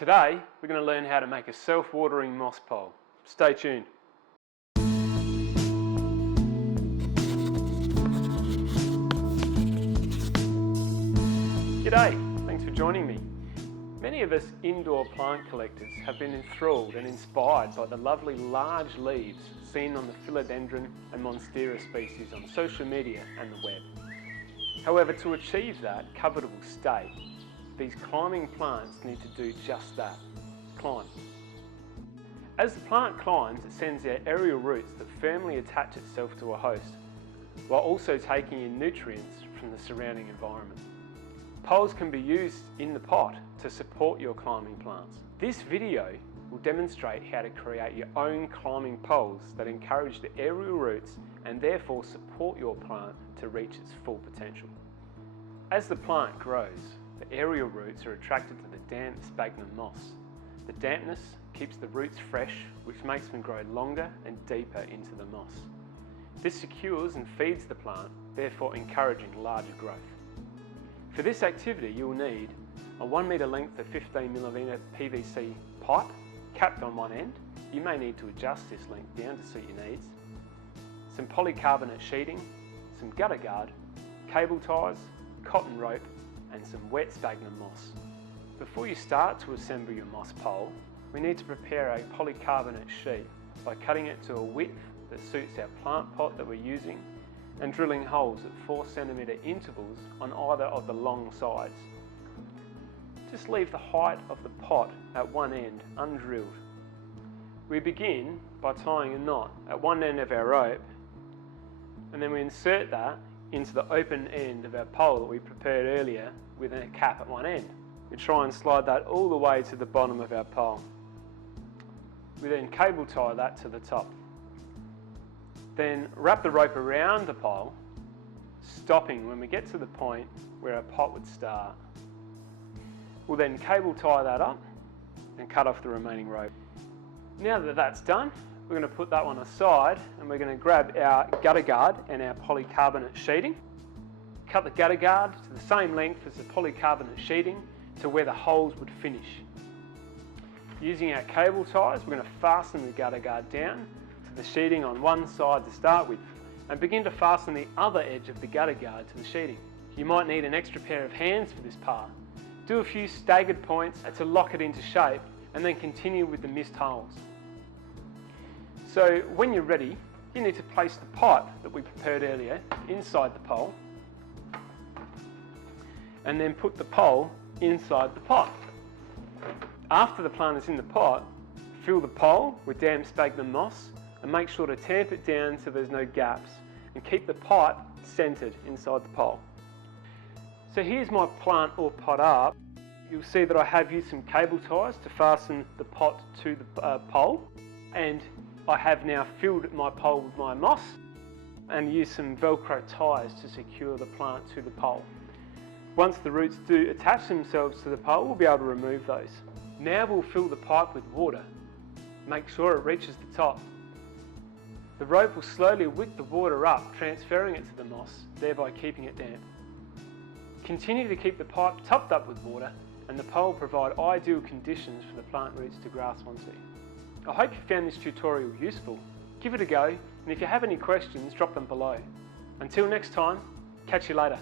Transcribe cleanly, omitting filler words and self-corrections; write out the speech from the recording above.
Today we're going to learn how to make a self-watering moss pole. Stay tuned. G'day, thanks for joining me. Many of us indoor plant collectors have been enthralled and inspired by the lovely large leaves seen on the philodendron and monstera species on social media and the web. However, to achieve that covetable state, these climbing plants need to do just that, climb. As the plant climbs, it sends out aerial roots that firmly attach itself to a host, while also taking in nutrients from the surrounding environment. Poles can be used in the pot to support your climbing plants. This video will demonstrate how to create your own climbing poles that encourage the aerial roots and therefore support your plant to reach its full potential. As the plant grows, the aerial roots are attracted to the damp sphagnum moss. The dampness keeps the roots fresh, which makes them grow longer and deeper into the moss. This secures and feeds the plant, therefore encouraging larger growth. For this activity, you'll need a 1 metre length of 15mm PVC pipe capped on one end. You may need to adjust this length down to suit your needs. Some polycarbonate sheeting, some gutter guard, cable ties, cotton rope and some wet sphagnum moss. Before you start to assemble your moss pole, we need to prepare a polycarbonate sheet by cutting it to a width that suits our plant pot that we're using and drilling holes at 4cm intervals on either of the long sides. Just leave the height of the pot at one end undrilled. We begin by tying a knot at one end of our rope, and then we insert that into the open end of our pole that we prepared earlier with a cap at one end. We try and slide that all the way to the bottom of our pole. We then cable tie that to the top. Then wrap the rope around the pole, stopping when we get to the point where our pot would start. We'll then cable tie that up and cut off the remaining rope. Now that that's done, we're going to put that one aside and we're going to grab our gutter guard and our polycarbonate sheeting. Cut the gutter guard to the same length as the polycarbonate sheeting to where the holes would finish. Using our cable ties, we're going to fasten the gutter guard down to the sheeting on one side to start with and begin to fasten the other edge of the gutter guard to the sheeting. You might need an extra pair of hands for this part. Do a few staggered points to lock it into shape and then continue with the missed holes. So when you're ready, you need to place the pipe that we prepared earlier inside the pole and then put the pole inside the pot. After the plant is in the pot, fill the pole with damp sphagnum moss and make sure to tamp it down so there's no gaps and keep the pipe centered inside the pole. So here's my plant or pot up. You'll see that I have used some cable ties to fasten the pot to the pole, and I have now filled my pole with my moss and used some Velcro ties to secure the plant to the pole. Once the roots do attach themselves to the pole, we'll be able to remove those. Now we'll fill the pipe with water. Make sure it reaches the top. The rope will slowly wick the water up, transferring it to the moss, thereby keeping it damp. Continue to keep the pipe topped up with water and the pole will provide ideal conditions for the plant roots to grasp onto. I hope you found this tutorial useful. Give it a go, and if you have any questions, drop them below. Until next time, catch you later.